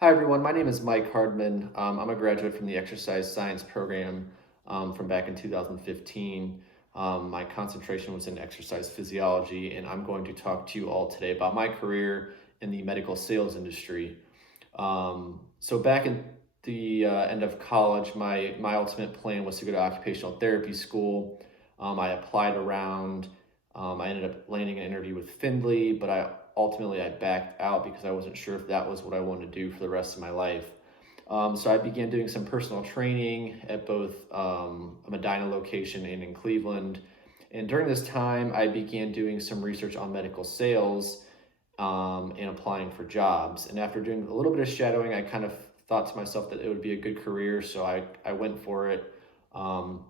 Hi everyone, my name is Mike Hardman. I'm a graduate from the exercise science program from back in 2015. My concentration was in exercise physiology, and I'm going to talk to you all today about my career in the medical sales industry. So back in the end of college, my ultimate plan was to go to occupational therapy school. I applied around. I ended up landing an interview with Findlay, but I backed out because I wasn't sure if that was what I wanted to do for the rest of my life. So I began doing some personal training at both a Medina location and in Cleveland. And during this time, I began doing some research on medical sales and applying for jobs. And after doing a little bit of shadowing, I kind of thought to myself that it would be a good career, so I went for it. Um,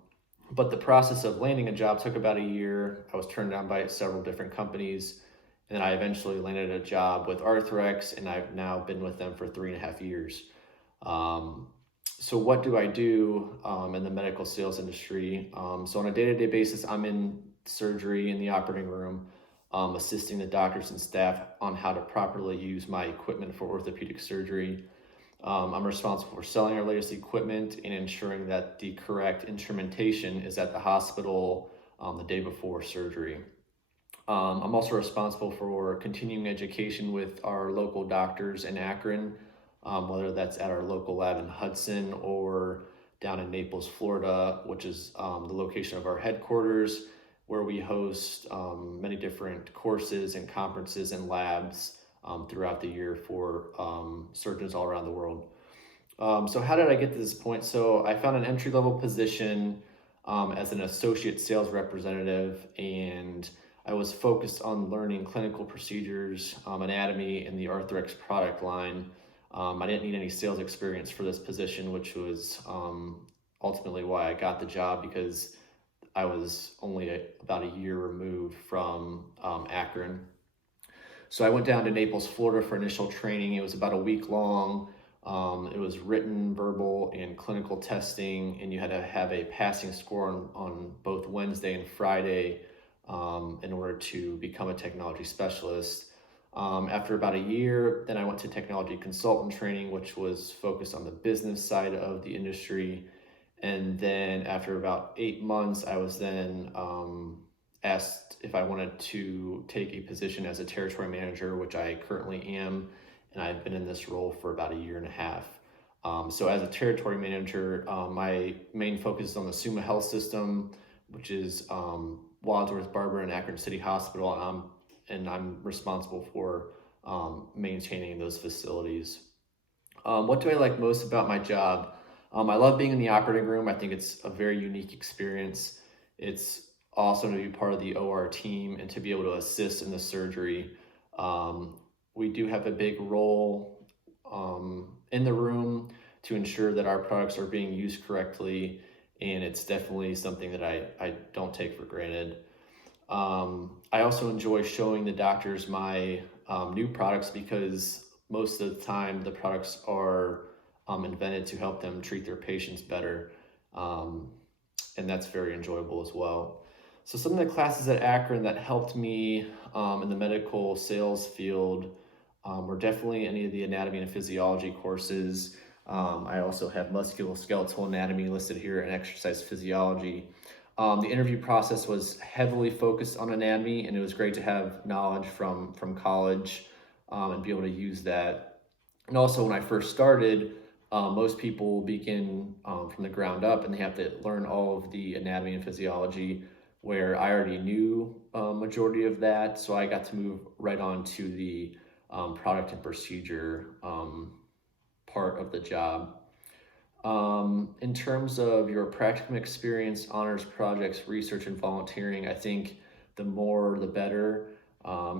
but the process of landing a job took about a year. I was turned down by several different companies. And then I eventually landed a job with Arthrex, and I've now been with them for 3.5 years. Um, so, what do I do in the medical sales industry? So, on a day to day basis, I'm in surgery in the operating room, assisting the doctors and staff on how to properly use my equipment for orthopedic surgery. I'm responsible for selling our latest equipment and ensuring that the correct instrumentation is at the hospital the day before surgery. I'm also responsible for continuing education with our local doctors in Akron, whether that's at our local lab in Hudson or down in Naples, Florida, which is the location of our headquarters, where we host many different courses and conferences and labs throughout the year for surgeons all around the world. So how did I get to this point? So I found an entry level position as an associate sales representative, and I was focused on learning clinical procedures, anatomy, and the Arthrex product line. I didn't need any sales experience for this position, which was ultimately why I got the job because I was only about a year removed from Akron. So I went down to Naples, Florida for initial training. It was about a week long. It was written, verbal, and clinical testing, and you had to have a passing score on both Wednesday and Friday in order to become a technology specialist. After about a year, then I went to technology consultant training, which was focused on the business side of the industry. And then after about 8 months, I was then asked if I wanted to take a position as a territory manager, which I currently am, and I've been in this role for about a year and a half. So as a territory manager, my main focus is on the Summa Health System, which is Wadsworth, Barber, and Akron City Hospital, and I'm responsible for maintaining those facilities. What do I like most about my job? I love being in the operating room. I think it's a very unique experience. It's awesome to be part of the OR team and to be able to assist in the surgery. We do have a big role in the room to ensure that our products are being used correctly, and it's definitely something that I don't take for granted. I also enjoy showing the doctors my new products because most of the time the products are invented to help them treat their patients better. Um, and that's very enjoyable as well. So some of the classes at Akron that helped me in the medical sales field were definitely any of the anatomy and physiology courses. I also have musculoskeletal anatomy listed here and exercise physiology. The interview process was heavily focused on anatomy, and it was great to have knowledge from college and be able to use that. And also, when I first started, most people begin from the ground up, and they have to learn all of the anatomy and physiology, where I already knew majority of that, so I got to move right on to the product and procedure part of the job. In terms of your practicum experience, honors projects, research, and volunteering, I think the more the better.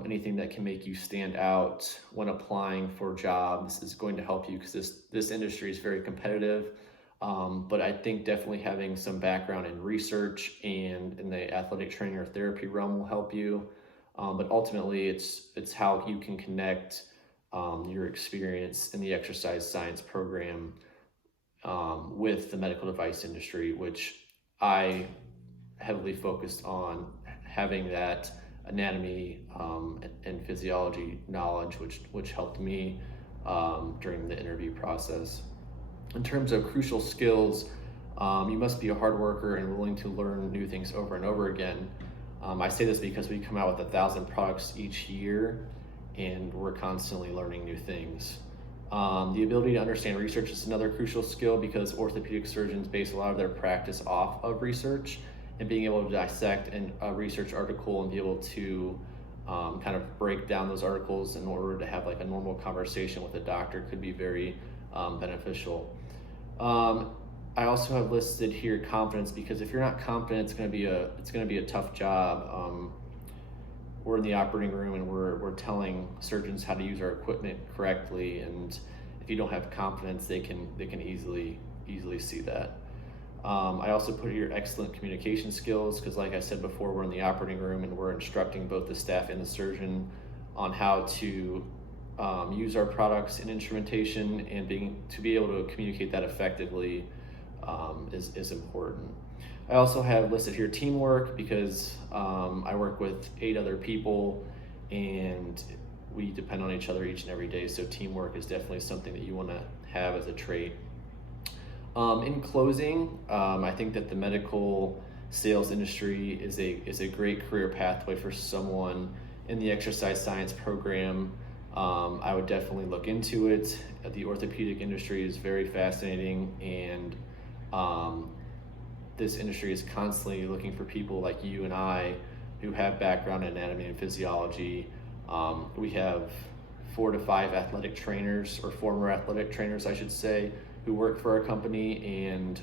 Anything that can make you stand out when applying for jobs is going to help you because this industry is very competitive. But I think definitely having some background in research and in the athletic training or therapy realm will help you. But ultimately, it's how you can connect your experience in the exercise science program with the medical device industry, which I heavily focused on having that anatomy and physiology knowledge, which helped me during the interview process. In terms of crucial skills, you must be a hard worker and willing to learn new things over and over again. I say this because we come out with 1,000 products each year, and we're constantly learning new things. The ability to understand research is another crucial skill because orthopedic surgeons base a lot of their practice off of research, and being able to dissect a research article and be able to kind of break down those articles in order to have like a normal conversation with a doctor could be very beneficial. I also have listed here confidence, because if you're not confident, it's going to be a tough job. We're in the operating room and we're telling surgeons how to use our equipment correctly, and if you don't have confidence, they can easily see that. I also put here excellent communication skills, because like I said before, we're in the operating room and we're instructing both the staff and the surgeon on how to use our products and instrumentation, and to be able to communicate that effectively is important. I also have listed here teamwork, because I work with 8 other people and we depend on each other each and every day, so teamwork is definitely something that you want to have as a trait. In closing, I think that the medical sales industry is a great career pathway for someone in the exercise science program. I would definitely look into it. The orthopedic industry is very fascinating, and this industry is constantly looking for people like you and I who have background in anatomy and physiology. We have 4 to 5 athletic trainers, or former athletic trainers, I should say, who work for our company, and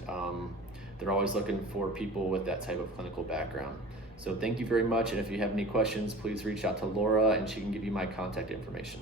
they're always looking for people with that type of clinical background. So thank you very much, and if you have any questions, please reach out to Laura and she can give you my contact information.